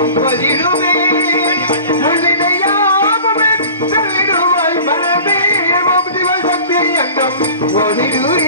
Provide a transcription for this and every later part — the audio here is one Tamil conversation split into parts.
ஒதிடுமே முழுமையாகவே சொல்லிடுவாய் மனமே சிவ சக்தி என்றும் ஒதிடுவே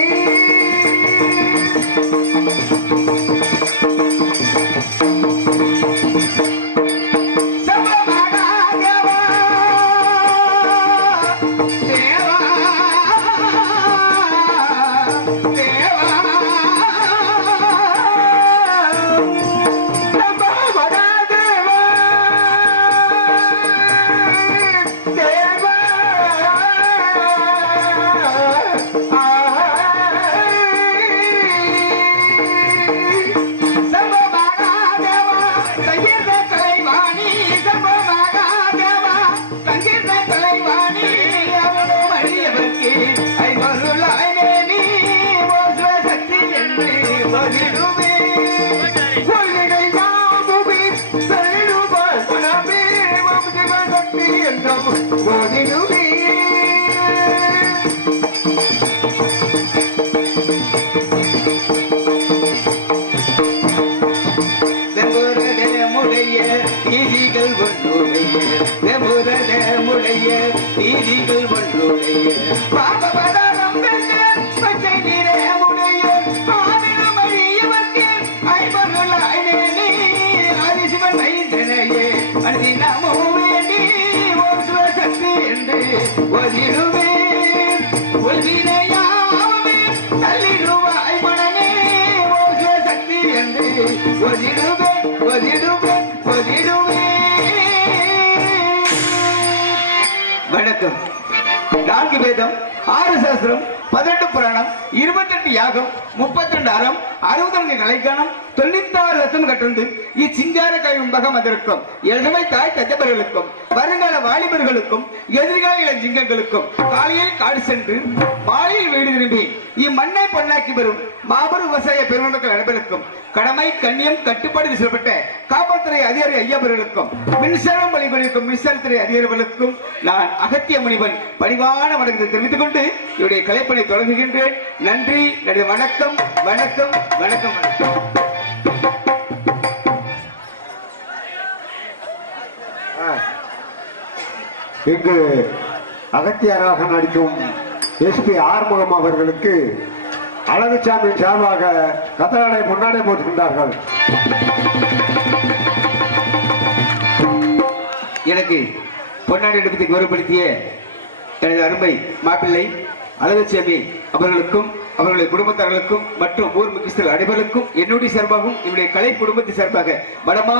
நீதிகள் ஒன்றுடைய பாபபதம் பச்சை நீரே முடைய ஆதிரும் வழியவர்க்கு ஐம்பொருளாய் நீ ஆதிசிவன் மைந்தனையே அடிநாமம் வேண்டி ஓம் சிவ சக்தி என்று ஒதிடுவே ஒல்வினையாவே தள்ளிடுவாய் மனமே ஓம் சிவ சக்தி என்று ஒதிடுவே ஒதிடுவே ஒதிடுவே. வணக்கம். 4 வேதம் 6 சாஸ்திரம் 18 புராணம் 28 யாகம் 32 அறம் 65 கலைக்கானம் 96 ரத்தம் கட்டுண்டு இச்சிங்கார கை உண்பகம் அதற்கும் எழுமை தாய் தஜபர்களுக்கும் வருங்கால வாலிபர்களுக்கும் எதிர்கால இளஞ்சிங்கங்களுக்கும் காலையில் காடு சென்று மாலையில் வீடு திரும்பி இம்மண்ணை பொன்னாக்கி வரும் மாபெரும் விவசாய பெருமக்கள் அனைவருக்கும் கடமை கண்ணியம் கட்டுப்பாடு சொல்லப்பட்ட காவல்துறை அதிகாரி ஐயாவர்களுக்கும் மின்சாரம் வழிபடிக்கும் மின்சாரத்துறை அதிகாரிகளுக்கும் நான் அகத்திய முனிவன் பணிவான வணக்கத்தை தெரிவித்துக் கொண்டு இவருடைய கலைப்பணி தொடங்குகின்றேன். நன்றி. வணக்கம் வணக்கம் வணக்கம் வணக்கம். இங்கு அகத்தியராக நடிக்கும் எஸ்பி ஆறுமுகம் அவர்களுக்கு அழகுசாமி சார்பாக கதராடை முன்னாடி போட்டுக்கின்றார்கள். எனக்கு பொன்னாடி எடுப்பதை கௌரவப்படுத்திய எனது அருமை மாப்பிள்ளை அழகுசாமி அவர்களுக்கும் அவர்களுடைய குடும்பத்தார்களுக்கும் மற்றும் ஊர் முக்கியஸ்தர்கள் அனைவருக்கும் என்னுடைய சார்பாகவும் என்னுடைய கலை குடும்பத்தின் சார்பாக மனமா